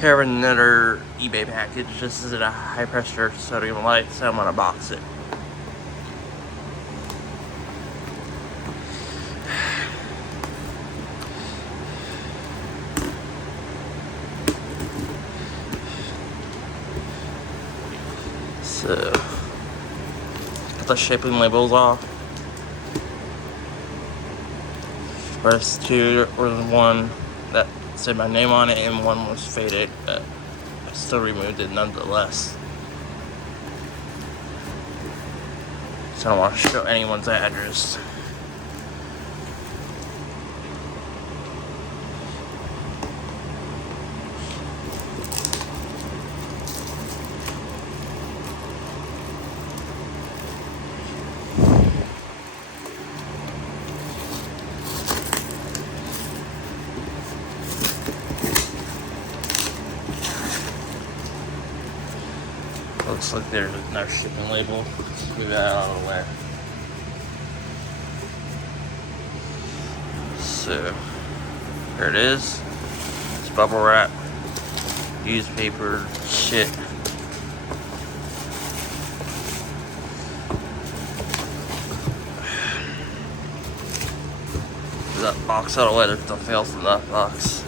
Here another eBay package. This is a high pressure sodium light, so I'm gonna box it. So, got the shipping labels off. First two was one that said my name on it, and one was faded, but I still removed it nonetheless. So I don't want to show anyone's address. Looks like there's another shipping label. Let's move that out of the way. So, there it is. It's bubble wrap, used paper, shit. That box out of the way, there's nothing else in that box.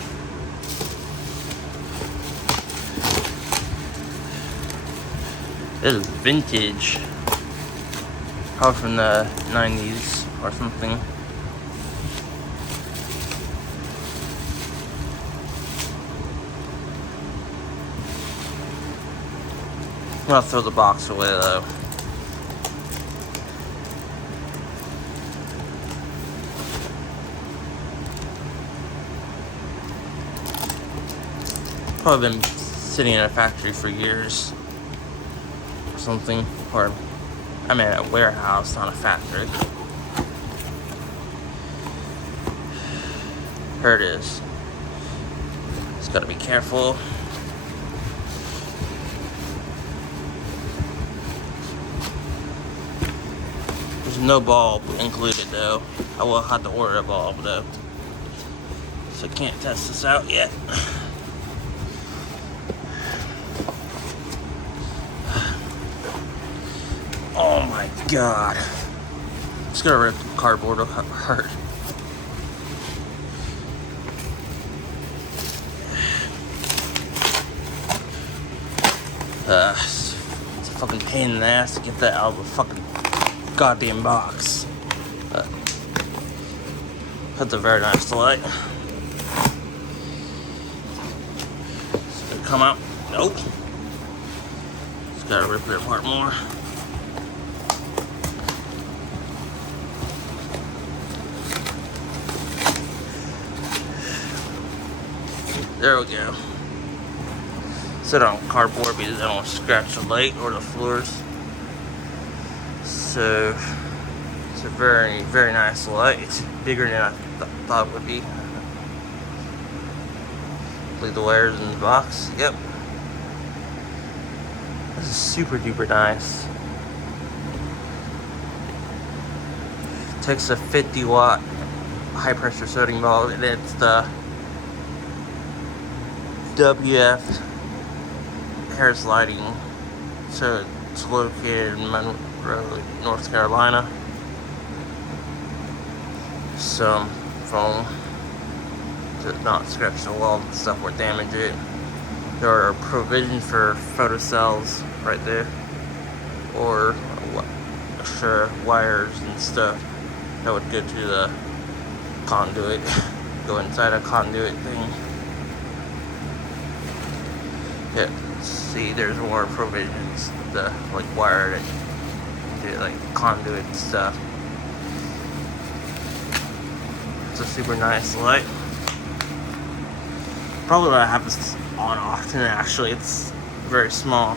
This is vintage. Probably from the 90s or something. I'm gonna throw the box away though. Probably been sitting in a factory for years. Something, or I mean a warehouse, not a factory. Here it is. Just gotta be careful. There's no bulb included though. I will have to order a bulb though, so I can't test this out yet. Oh my god. Just gonna rip the cardboard apart. It's a fucking pain in the ass to get that out of the fucking goddamn box. That's a very nice light. It's gonna come out. Nope. Just gotta rip it apart more. There we go. Sit on cardboard because I don't want to scratch the light or the floors. So it's a very, very nice light. It's bigger than I thought it would be. Leave the wires in the box. Yep. This is super duper nice. Takes a 50-watt high pressure sodium bulb, and it's the WF Harris Lighting. So it's located in Monroe, North Carolina. Some foam to not scratch the wall and stuff or damage it. There are provisions for photocells right there, or extra wires and stuff that would go to the conduit, go inside a conduit thing. Yeah, see, there's more provisions to like wire it, to like conduit and stuff. It's a super nice light. Probably what I have this on often actually. It's very small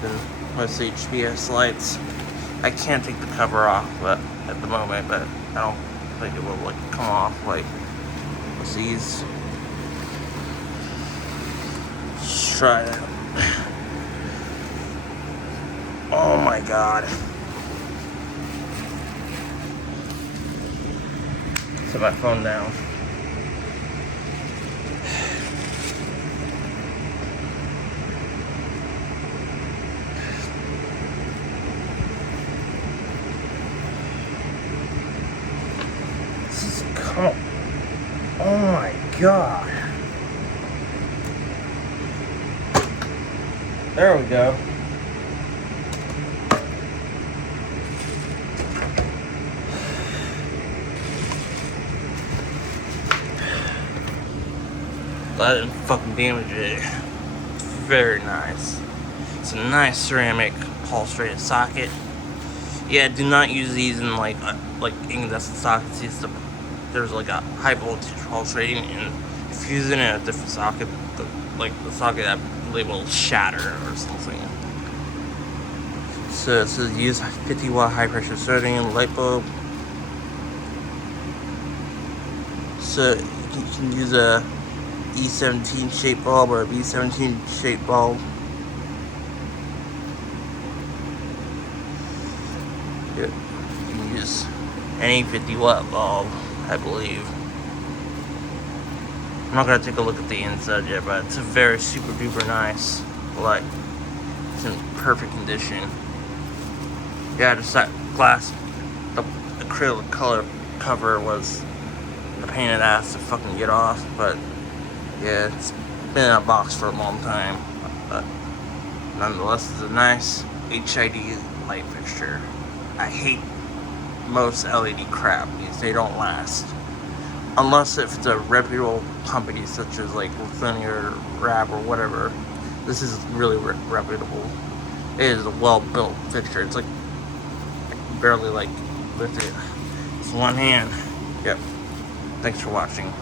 than most HBS lights. I can't take the cover off, but at the moment, but I don't think it will like come off like with these. Try that. Oh my god. Set my phone down. Oh, oh my god. There we go. That didn't fucking damage it. Very nice. It's a nice ceramic pulse-rated socket. Yeah, do not use these in like incandescent sockets. There's like a high voltage pulse rating, and if you're using it in a different socket, the socket I believe will shatter or something. So it says use 50 watt high pressure sodium light bulb. So you can use a E17 shape bulb or a B17 shape bulb. You can use any 50 watt bulb, I believe. I'm not gonna take a look at the inside yet, but it's a very super duper nice light. It's in perfect condition. Yeah, just that glass, the acrylic color cover was a pain in the ass to fucking get off, but yeah, it's been in a box for a long time. But nonetheless, it's a nice HID light fixture. I hate most LED crap because they don't last. Unless if it's a reputable company such as like Linear, Rab, or whatever. This is really reputable. It is a well-built fixture. It's like I can barely like lift it with one hand. Yep. Thanks for watching.